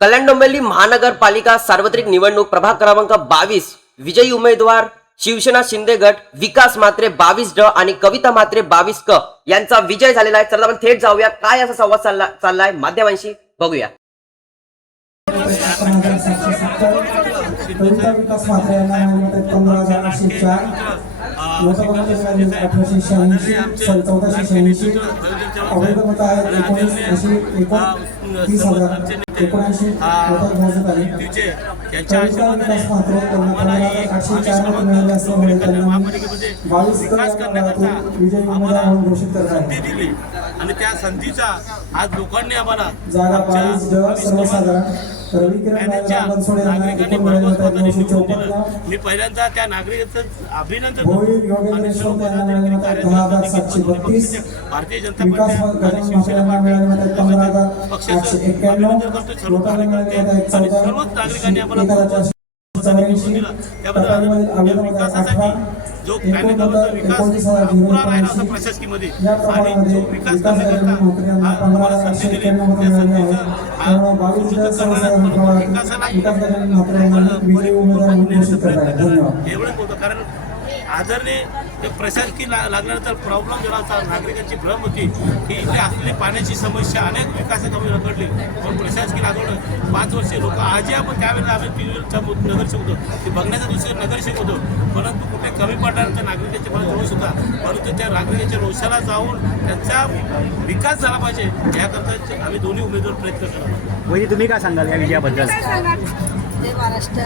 कल्याण डोंबिवली महानगरपालिका सार्वत्रिक निवडणूक प्रभाग क्रमांक 22 विजयी उमेदवार शिवसेना शिंदे गट विकास म्हात्रे 22 ड आणि कविता म्हात्रे 22 क यांचा विजय झालेला आहे। चला आपण थेट जाऊया काय असा संवाद चाललाय माध्यमांशी बघूया। कविता विकास म्हात्रे यांना मिळत 15,804, लोकमत 1886 सॉरी 1486, अवैध मत आहेत 19 अशी 29,079 मतं मोजण्यात आली। कविता विकास म्हात्रे यांना 15,804 मतं मिळाली असल्यामुळे त्यांना 22 विजयी उमेदवार म्हणून घोषित करत आहे। आणि त्या संधीचा आज लोकांनी आम्हाला जागा 22 ड सर्वसाधारण मी पहिल्यांदा त्या नागरिकांचं अभिनंदन भारतीय जनता पार्टी सर्वच नागरिकांनी आम्हाला विकासासाठी जो पॅनल विकास पुरा राहिला होता प्रशासकीमध्ये आणि जो विकास करण्याकरता आम्हाला संधी दिली एवढंच होतं। कारण आदरणीय प्रशासकीय लागल्यानंतर प्रॉब्लेम झाला होता, नागरिकांची भ्रम होती की इथे असलेली पाण्याची समस्या अनेक विकासाकामी रखडली, पण प्रशासकीय लागवड 5 वर्षे लोक आजही आपण त्यावेळेला आम्ही टीव्हीचा नगरसेवक होतो, ते बघण्याचा दुसरे नगरसेवक होतो, परंतु कुठे कमी पडल्यानंतर नागरिकांचे मला रोष होता, परंतु त्या नागरिकांच्या रोषाला जाऊन त्यांचा विकास झाला पाहिजे याकरता आम्ही दोन्ही उमेदवार प्रयत्न करतो। म्हणजे तुम्ही काय सांगाल या विजयाबद्दल? जय महाराष्ट्र।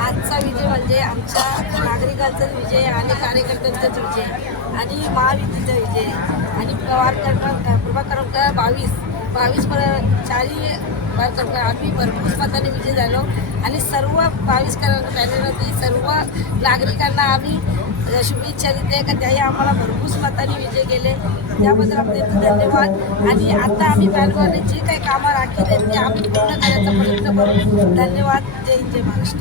आजचा विजय म्हणजे आमच्या नागरिकांचा विजय आणि कार्यकर्त्यांचाच विजय आणि महायुतीचा विजय आणि प्रभाग क्रमांक 22 चारही आम्ही भरपूर मताने विजय झालो आणि सर्व 22 पॅनलवरती सर्व नागरिकांना आम्ही शुभेच्छा देते का त्याही आम्हाला भरपूर मताने विजय केले, त्याबद्दल आपले धन्यवाद। आणि आता आम्ही पॅनलवर जी काही कामं राखली आहेत ते आम्ही पूर्ण करायचा प्रयत्न करू। धन्यवाद। जय महाराष्ट्र।